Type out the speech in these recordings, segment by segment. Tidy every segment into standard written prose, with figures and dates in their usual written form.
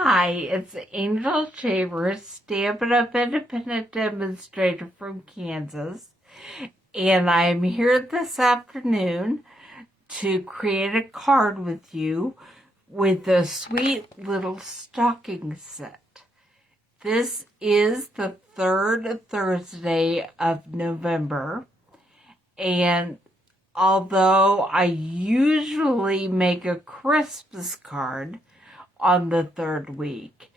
Hi, it's Angel Chambers, Stampin' Up Independent Demonstrator from Kansas, and I'm here this afternoon to create a card with you with the Sweet Little Stockings set. This is the third Thursday of November, and although I usually make a Christmas card on the third week,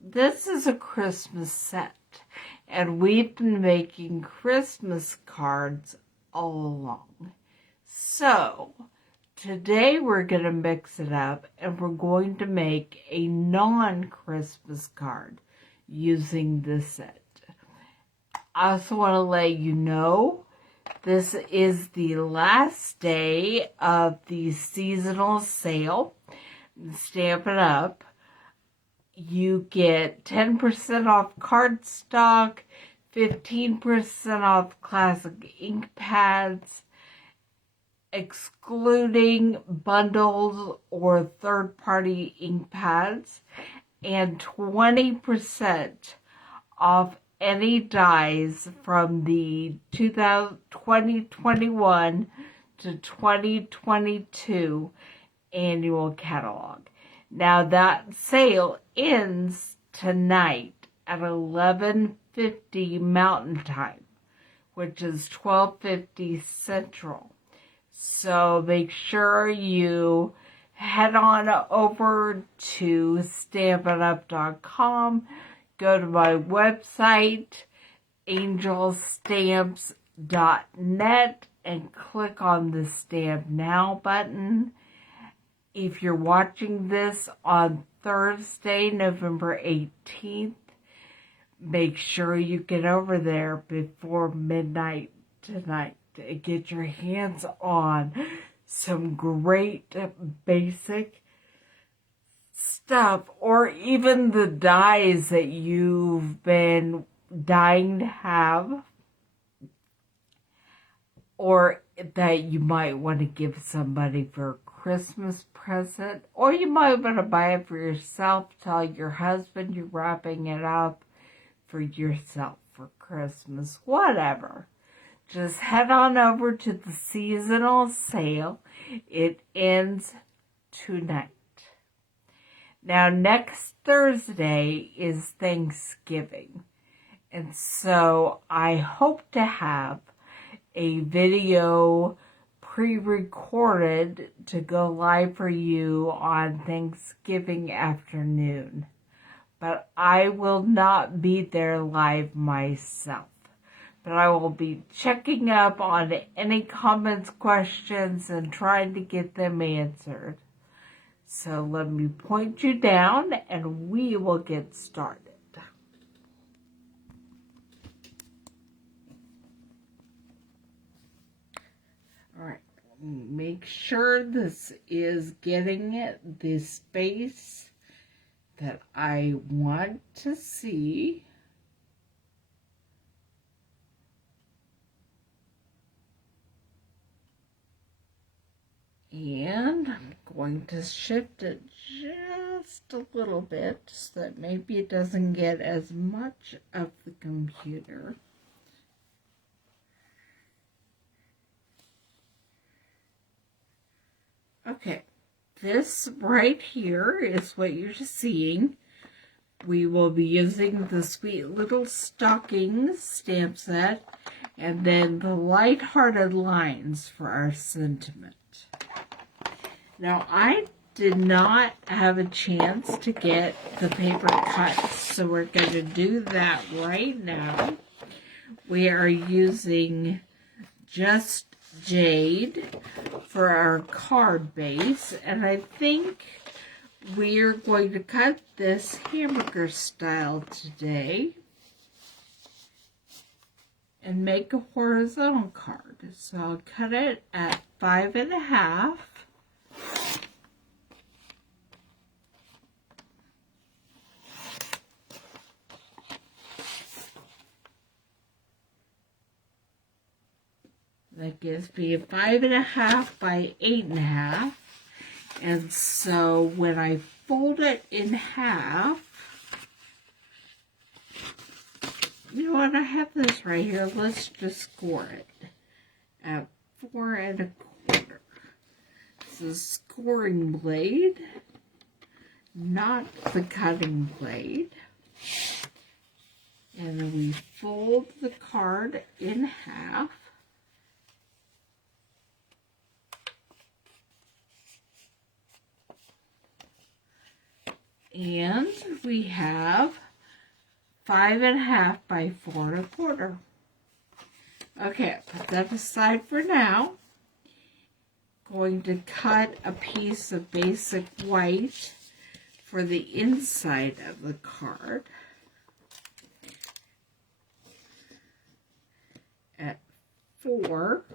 this is a Christmas set, and we've been making Christmas cards all along. So today we're going to mix it up, and we're going to make a non-Christmas card using this set. I also want to let you know this is the last day of the seasonal sale. Stampin' Up, you get 10% off cardstock, 15% off classic ink pads, excluding bundles or third-party ink pads, and 20% off any dies from the 2021 to 2022 annual catalog. Now that sale ends tonight at 11:50 Mountain Time, which is 12:50 Central. So make sure you head on over to stampinup.com, go to my website, angelstamps.net, and click on the Stamp Now button. If you're watching this on Thursday, November 18th, make sure you get over there before midnight tonight to get your hands on some great basic stuff, or even the dies that you've been dying to have, or that you might want to give somebody for a Christmas present, or you might want to buy it for yourself, tell your husband you're wrapping it up for yourself for Christmas, whatever. Just head on over to the seasonal sale. It ends tonight. Now, next Thursday is Thanksgiving, and so I hope to have a video pre-recorded to go live for you on Thanksgiving afternoon, but I will not be there live myself. But I will be checking up on any comments, questions, and trying to get them answered. So let me point you down and we will get started. All right, make sure this is getting it the space that I want to see. And I'm going to shift it just a little bit so that maybe it doesn't get as much of the computer. Okay, this right here is what you're seeing. We will be using the Sweet Little Stockings stamp set, and then the light-hearted lines for our sentiment. Now, I did not have a chance to get the paper cut, so we're going to do that right now. We are using Just Jade for our card base, and I think we're going to cut this hamburger style today and make a horizontal card. So I'll cut it at 5.5. That gives me a 5.5 by 8.5. And so when I fold it in half. You know what? I have this right here. Let's just score it at 4 1/4. This is a scoring blade, not the cutting blade. And then we fold the card in half. And we have 5 1/2 by 4 1/4. Okay, put that aside for now. Going to cut a piece of basic white for the inside of the card. At 4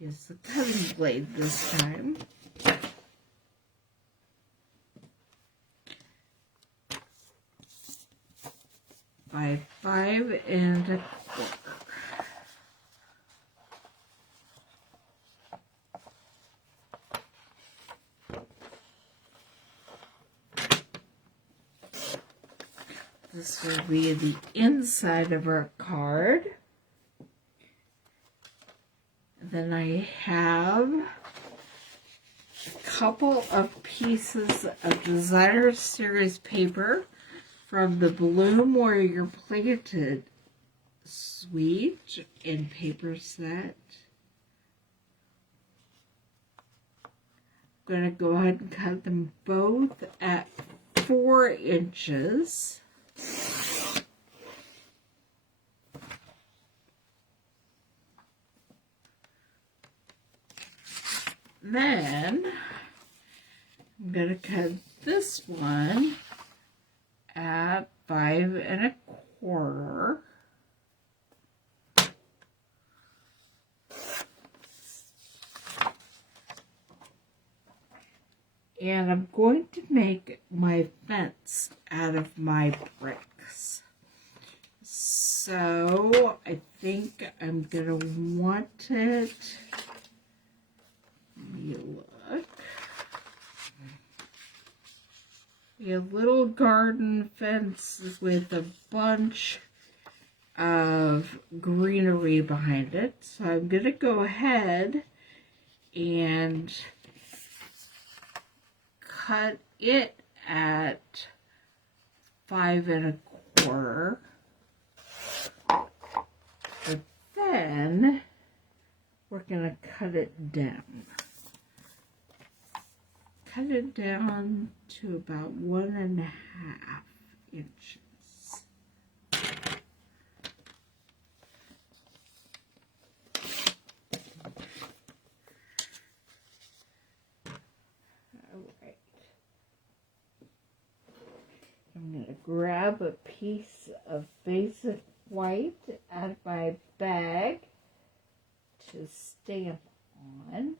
is the cutting blade this time. By 5 1/4. This will be the inside of our card. Then I have a couple of pieces of Designer Series paper from the Bloom Warrior Plated Suite and paper set. I'm going to go ahead and cut them both at 4 inches. Then I'm going to cut this one at 5 1/4. And I'm going to make my fence out of my bricks. So I think I'm going to want it. Let me look. A little garden fence with a bunch of greenery behind it. So I'm going to go ahead and cut it at 5 1/4. But then we're going to cut it down. Cut it down to about 1 1/2 inches. All right. I'm going to grab a piece of basic white out of my bag to stamp on.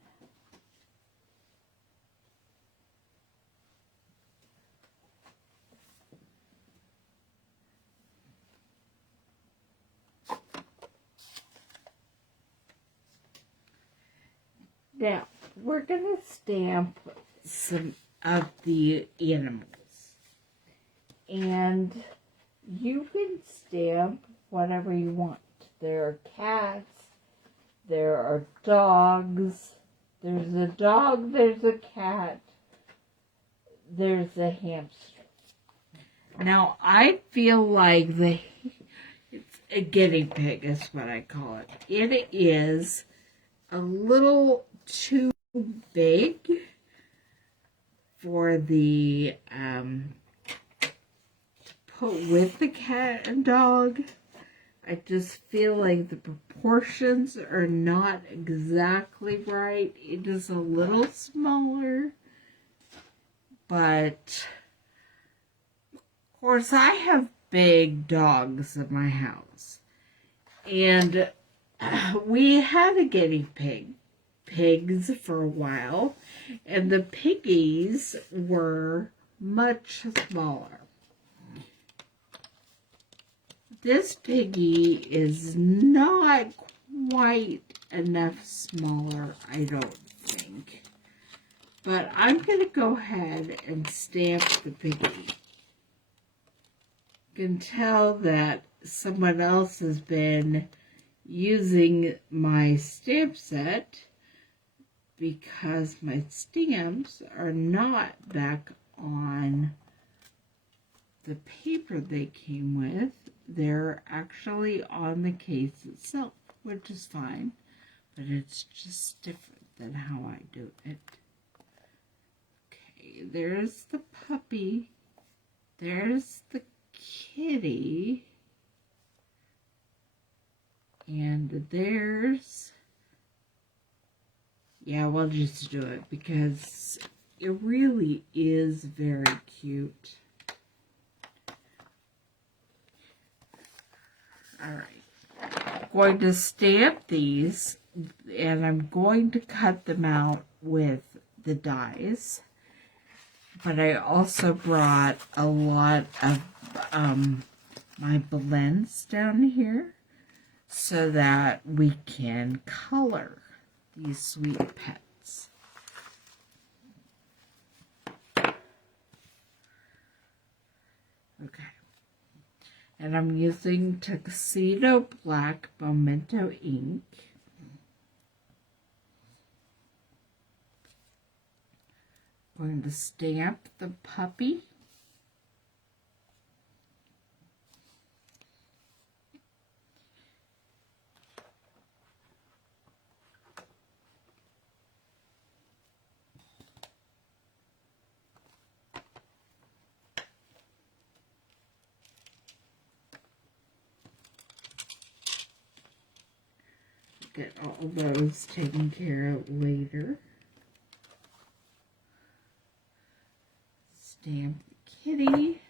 Now, we're going to stamp some of the animals. And you can stamp whatever you want. There are cats, there are dogs, there's a dog, there's a cat, there's a hamster. Now, I feel like it's a guinea pig is what I call it. It is a little too big for the to put with the cat and dog. I just feel like the proportions are not exactly right. It is a little smaller, but of course I have big dogs in my house, and we had a guinea pigs for a while, and the piggies were much smaller. This piggy is not quite enough smaller, I don't think. But I'm going to go ahead and stamp the piggy. You can tell that someone else has been using my stamp set because my stamps are not back on the paper they came with. They're actually on the case itself, which is fine, but it's just different than how I do it. Okay, there's the puppy, there's the kitty, and there's, yeah, we'll just do it because it really is very cute. Alright, I'm going to stamp these, and I'm going to cut them out with the dies. But I also brought a lot of my blends down here so that we can color these sweet pets. Okay. And I'm using Tuxedo Black Memento ink. I'm going to stamp the puppy. Get all those taken care of later. Stamp the kitty.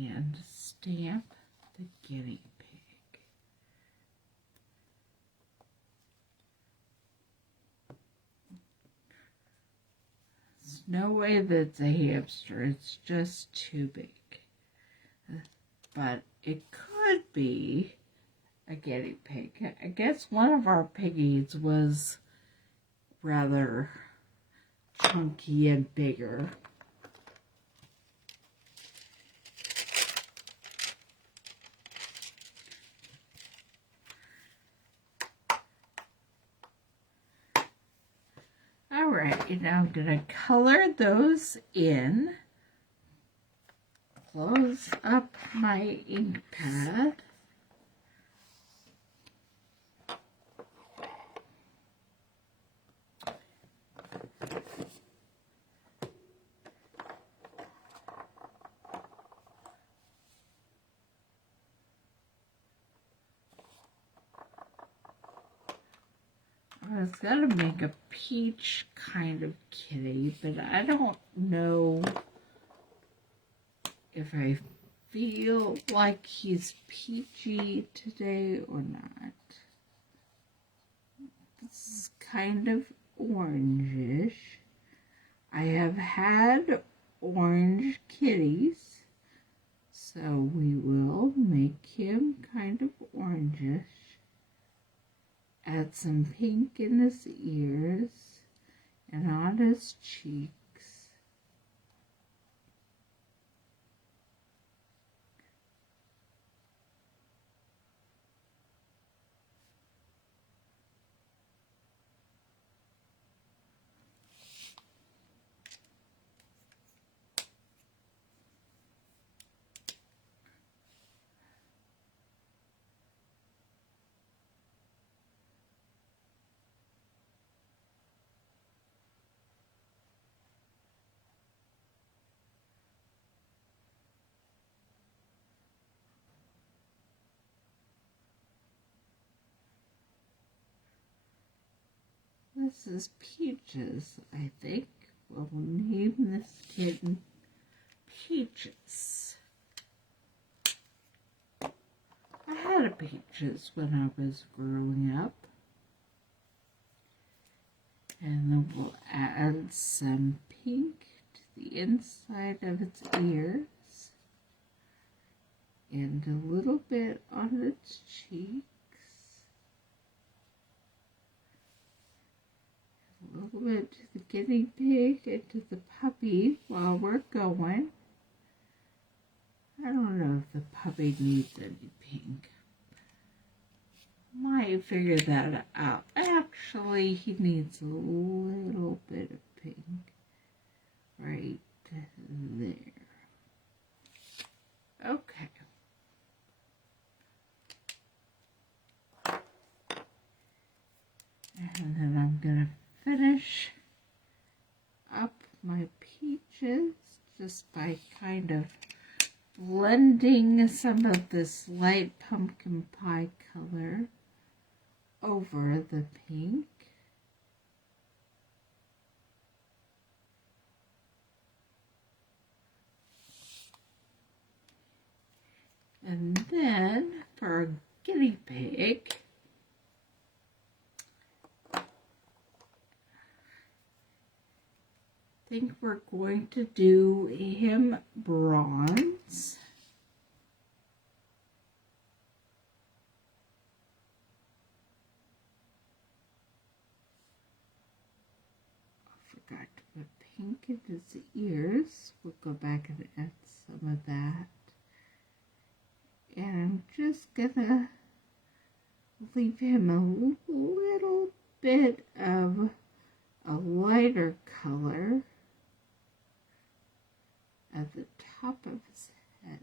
And stamp the guinea pig. There's no way that's a hamster, it's just too big. But it could be a guinea pig. I guess one of our piggies was rather chunky and bigger. Alright, now I'm going to color those in. Close up my ink pad. I was going to make a peach kind of kitty, but I don't know if I feel like he's peachy today or not. This is kind of orangish. I have had orange kitties, so we will make him kind of orangish. Add some pink in his ears and on his cheeks. this is Peaches, I think. We'll name this kitten Peaches. I had a Peaches when I was growing up. And then we'll add some pink to the inside of its ears. And a little bit on its cheeks. A little bit to the guinea pig and to the puppy while we're going. I don't know if the puppy needs any pink. Might figure that out. Actually, he needs a little bit of pink right there. Okay. And then I'm going to finish up my Peaches just by kind of blending some of this light pumpkin pie color over the pink. And then for our guinea pig, I think we're going to do him bronze. I forgot to put pink in his ears. We'll go back and add some of that. And I'm just gonna leave him a little bit of a lighter color at the top of his head.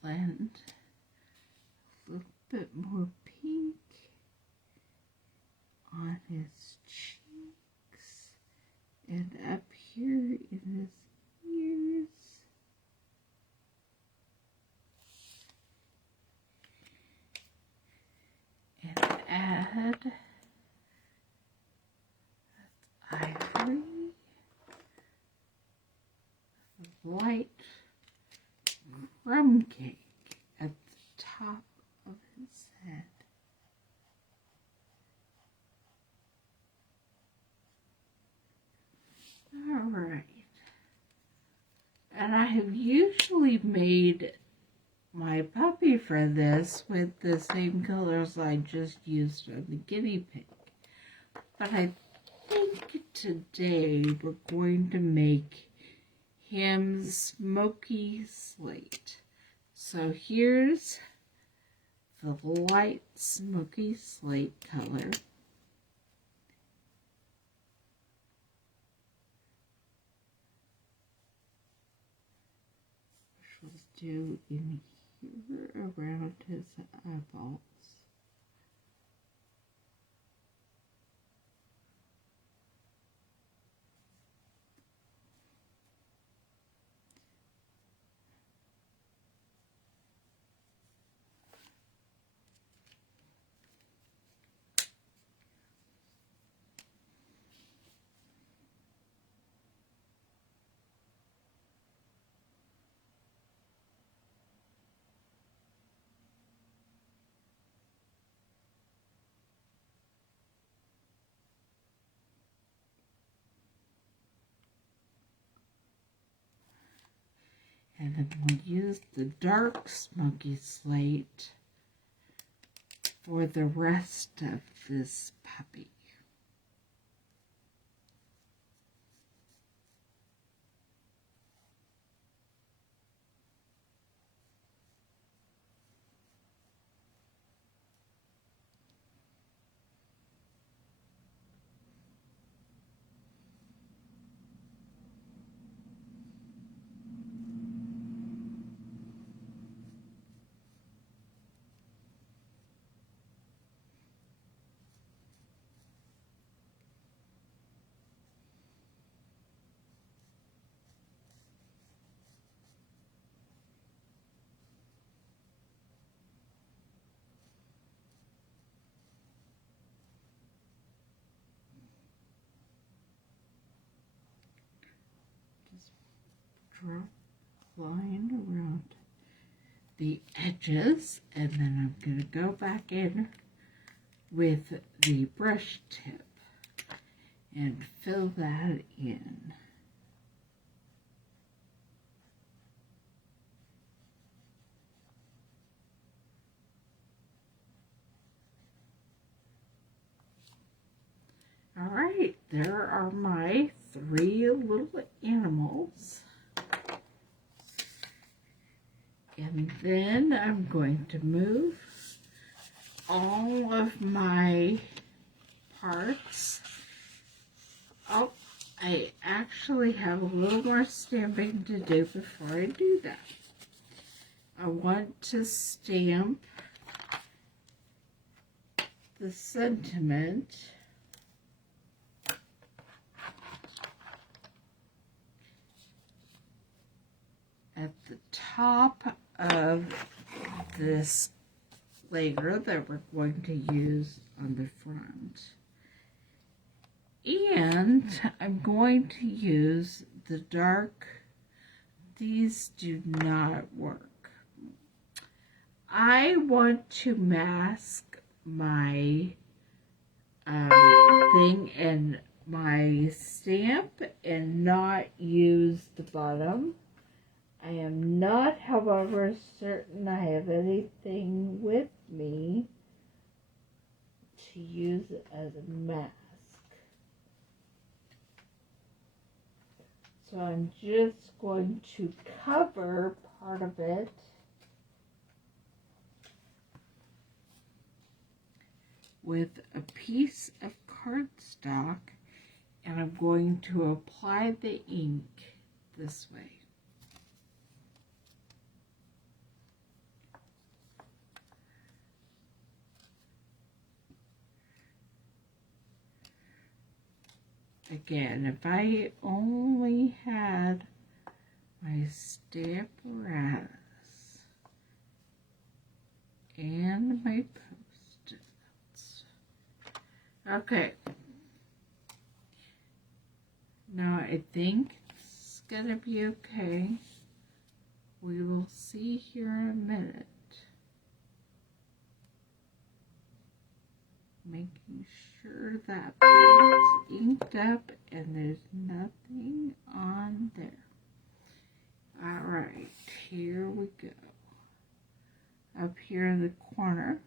Blend a little bit more pink on his cheeks and up here in his ears. And add ivory, light crumb cake at the top of his head. All right. And I have usually made my puppy for this with the same colors I just used on the guinea pig. But I think today we're going to make him smoky slate. So here's the light smoky slate color. Which we'll do in here around his eyeballs. And then we'll use the dark smoky slate for the rest of this puppy. Just draw a line around the edges, and then I'm going to go back in with the brush tip and fill that in. All right, there are my 3 little animals. And then I'm going to move all of my parts. Oh, I actually have a little more stamping to do before I do that. I want to stamp the sentiment at the top of this layer that we're going to use on the front. And I'm going to use the dark. These do not work. I want to mask my thing and my stamp and not use the bottom. I am not, however, certain I have anything with me to use it as a mask. So I'm just going to cover part of it with a piece of cardstock, and I'm going to apply the ink this way. Again, if I only had my Stamparatus and my Post-it notes. Okay. Now I think it's gonna be okay. We will see here in a minute. Making sure that it's inked up and there's nothing on there. Alright, here we go. Up here in the corner.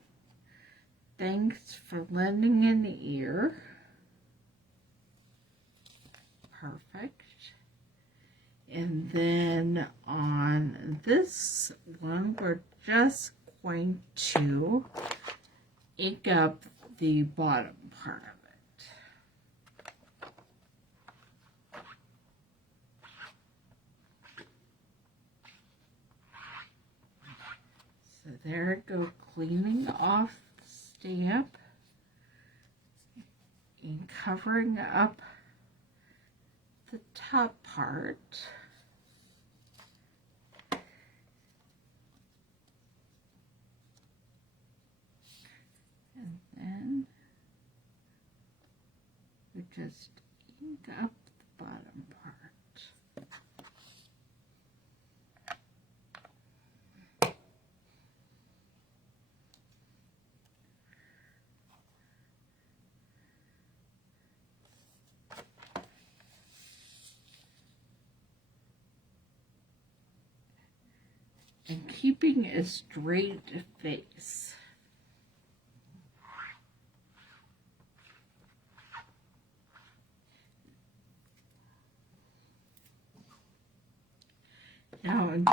Thanks for lending an ear. Perfect. And then on this one, we're just going to ink up the bottom part of it. So there I go, cleaning off the stamp and covering up the top part. And then we just ink up the bottom part. and keeping a straight face. Now I'm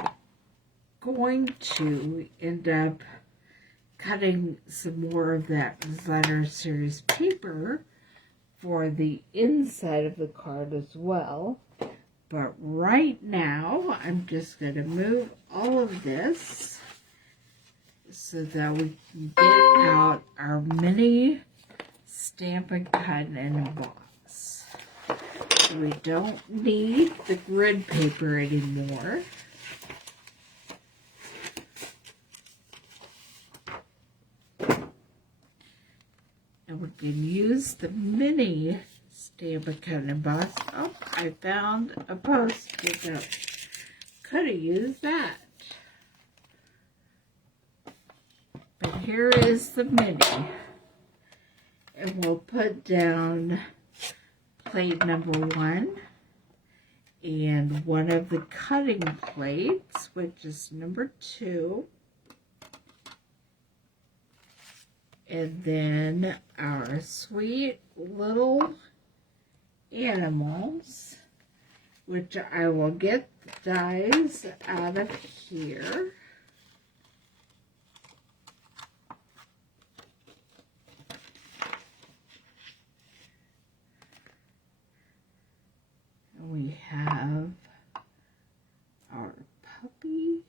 going to end up cutting some more of that designer series paper for the inside of the card as well. But right now, I'm just going to move all of this so that we can get out our mini Stampin' Cut and Emboss. We don't need the grid paper anymore. And we can use the mini Stampin' Cut and Emboss. Oh, I found a Post-it note. Could have used that. But here is the mini. And we'll put down plate number 1 and one of the cutting plates, which is number 2. And then our sweet little animals, which I will get the dies out of here. And we have our puppy.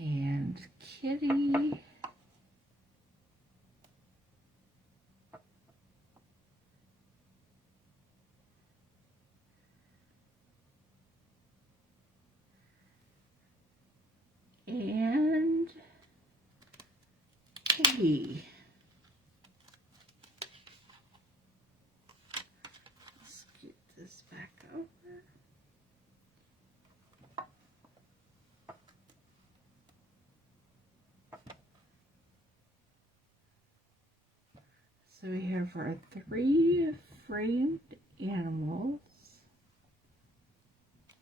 And kitty. And piggy. Let's get this back over. So we have our 3 framed animals,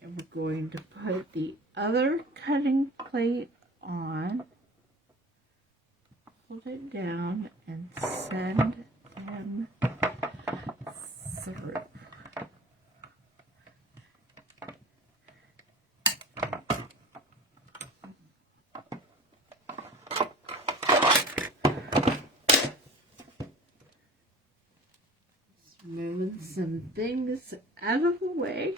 and we're going to put the other cutting plate on, hold it down, and send them through. Move some things out of the way.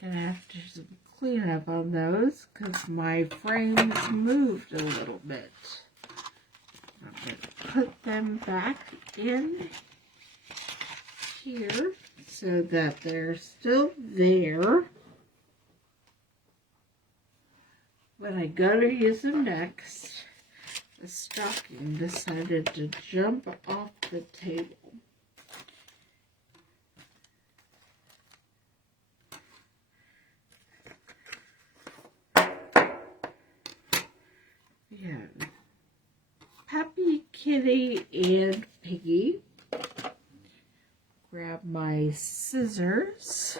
Gonna have to do some cleanup on those because my frames moved a little bit. I'm gonna put them back in here so that they're still there when I go to use them next. The stocking decided to jump off the table. We have Puppy, Kitty, and Piggy. Grab my scissors.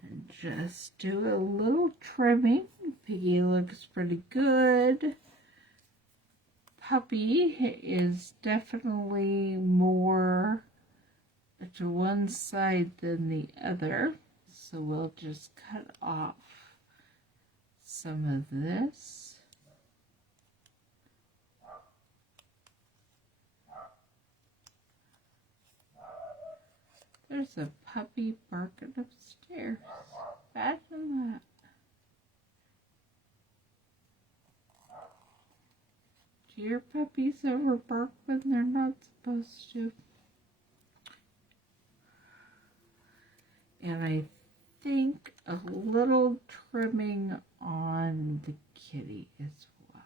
And just do a little trimming. Piggy looks pretty good. Puppy is definitely more to one side than the other. So we'll just cut off some of this. There's a puppy barking upstairs. Imagine that. Do your puppies ever bark when they're not supposed to? And I think a little trimming on the kitty as well.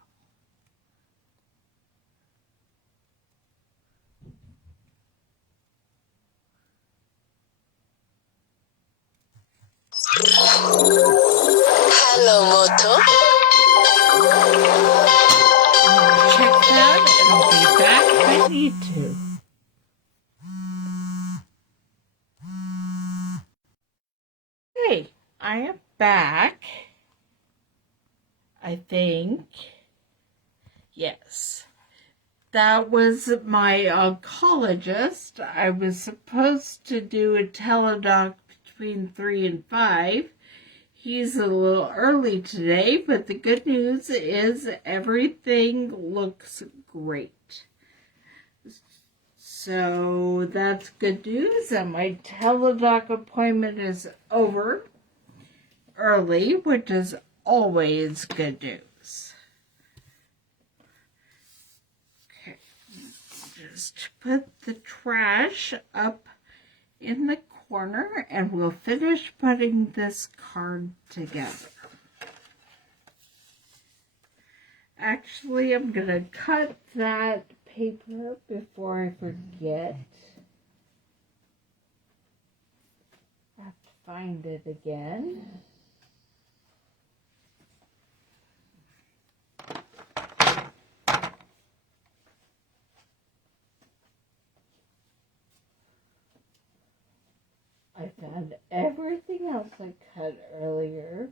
Hello, Moto. Check that, and I'll be back if I need to. Hey, I am back. I think. Yes. That was my oncologist. I was supposed to do a teledoc between 3 and 5. He's a little early today, but the good news is everything looks great. So that's good news, and my teledoc appointment is over early, which is always good news. Okay, just put the trash up in the corner, and we'll finish putting this card together. Actually, I'm going to cut that paper before I forget. I have to find it again. I found everything else I cut earlier,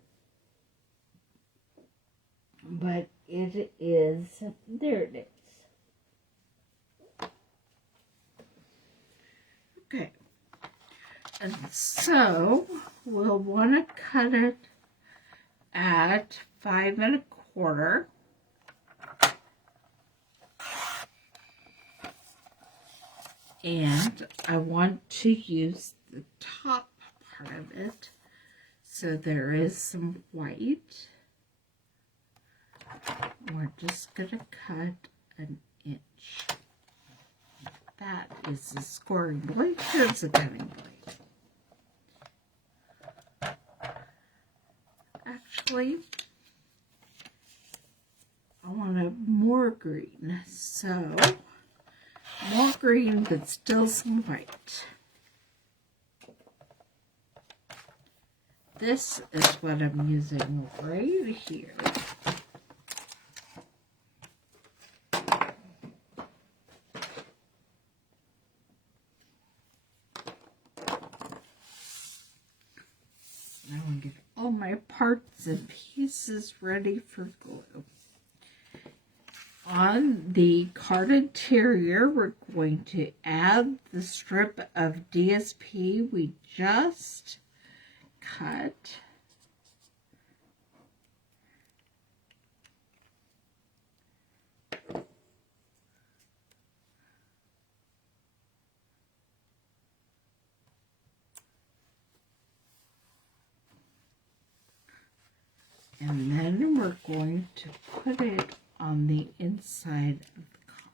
but it is, there it is. Okay, and so we'll want to cut it at 5 1/4. And I want to use the top part of it, so there is some white. We're just going to cut an inch. That is the scoring blade. Here's the cutting blade. Actually, I want more green, so more green, but still some white. This is what I'm using right here. Now I'll get all my parts and pieces ready for glue. On the card interior, we're going to add the strip of DSP we just cut. And then we're going to put it on the inside of the card.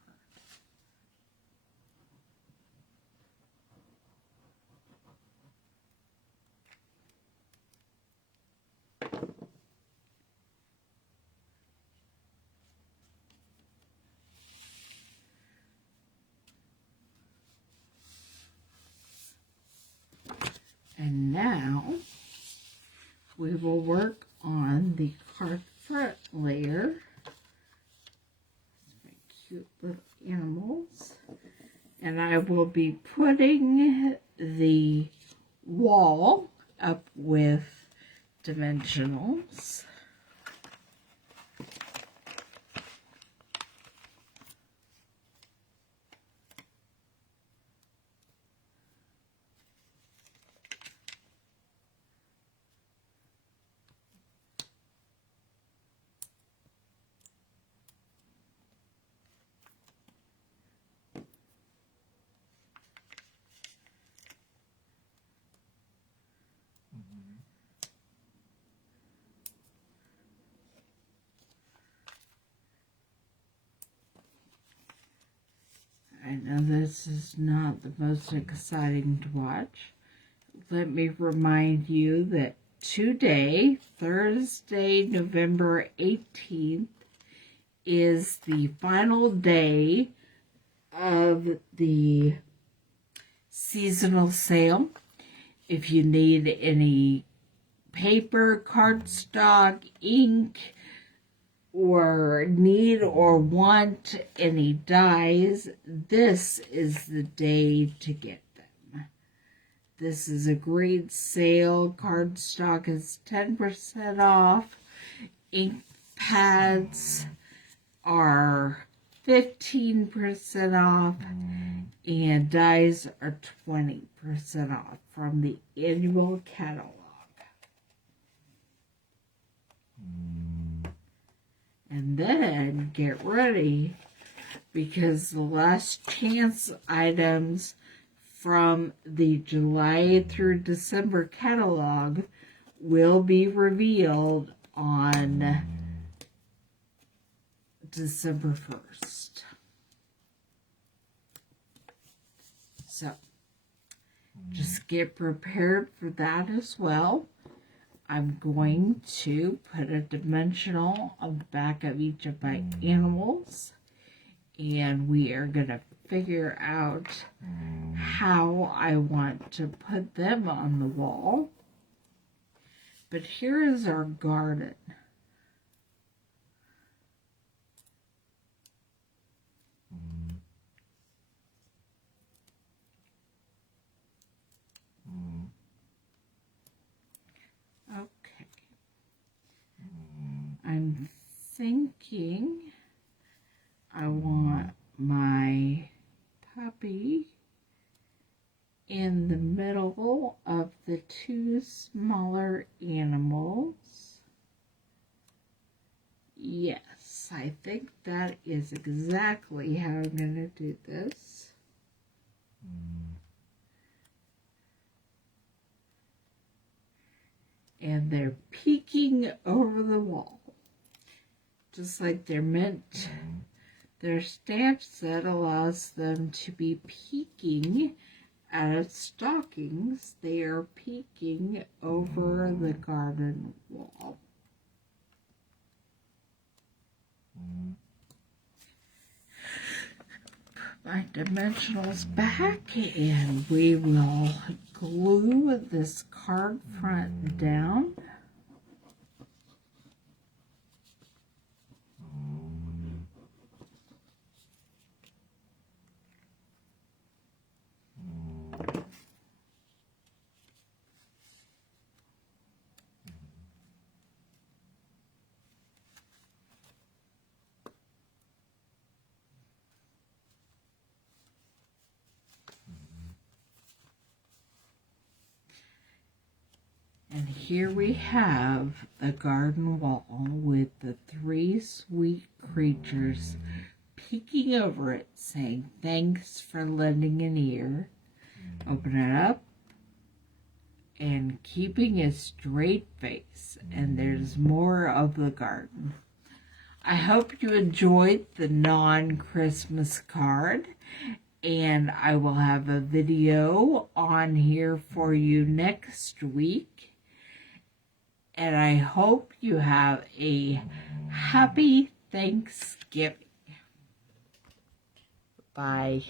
And now we will work on the card front layer. My cute little animals. And I will be putting the wall up with dimensionals. I know this is not the most exciting to watch. Let me remind you that today, Thursday, November 18th, is the final day of the seasonal sale. If you need any paper, cardstock, ink, or need or want any dies, this is the day to get them. This is a great sale. Cardstock is 10% off. Ink pads are 15% off. And dies are 20% off from the annual catalog. And then get ready, because the last chance items from the July through December catalog will be revealed on December 1st. So, just get prepared for that as well. I'm going to put a dimensional on the back of each of my animals, and we are going to figure out how I want to put them on the wall. But here is our garden. Okay. I'm thinking I want my puppy in the middle of the two smaller animals. Yes, I think that is exactly how I'm going to do this. And they're peeking over the wall, just like they're meant. Their stamp set allows them to be peeking out of stockings. They are peeking over the garden wall. My dimensionals back, and we will glue this card front down. And here we have the garden wall with the three sweet creatures peeking over it, saying, "Thanks for lending an ear." Open it up and keeping a straight face. And there's more of the garden. I hope you enjoyed the non-Christmas card. And I will have a video on here for you next week. And I hope you have a happy Thanksgiving. Bye.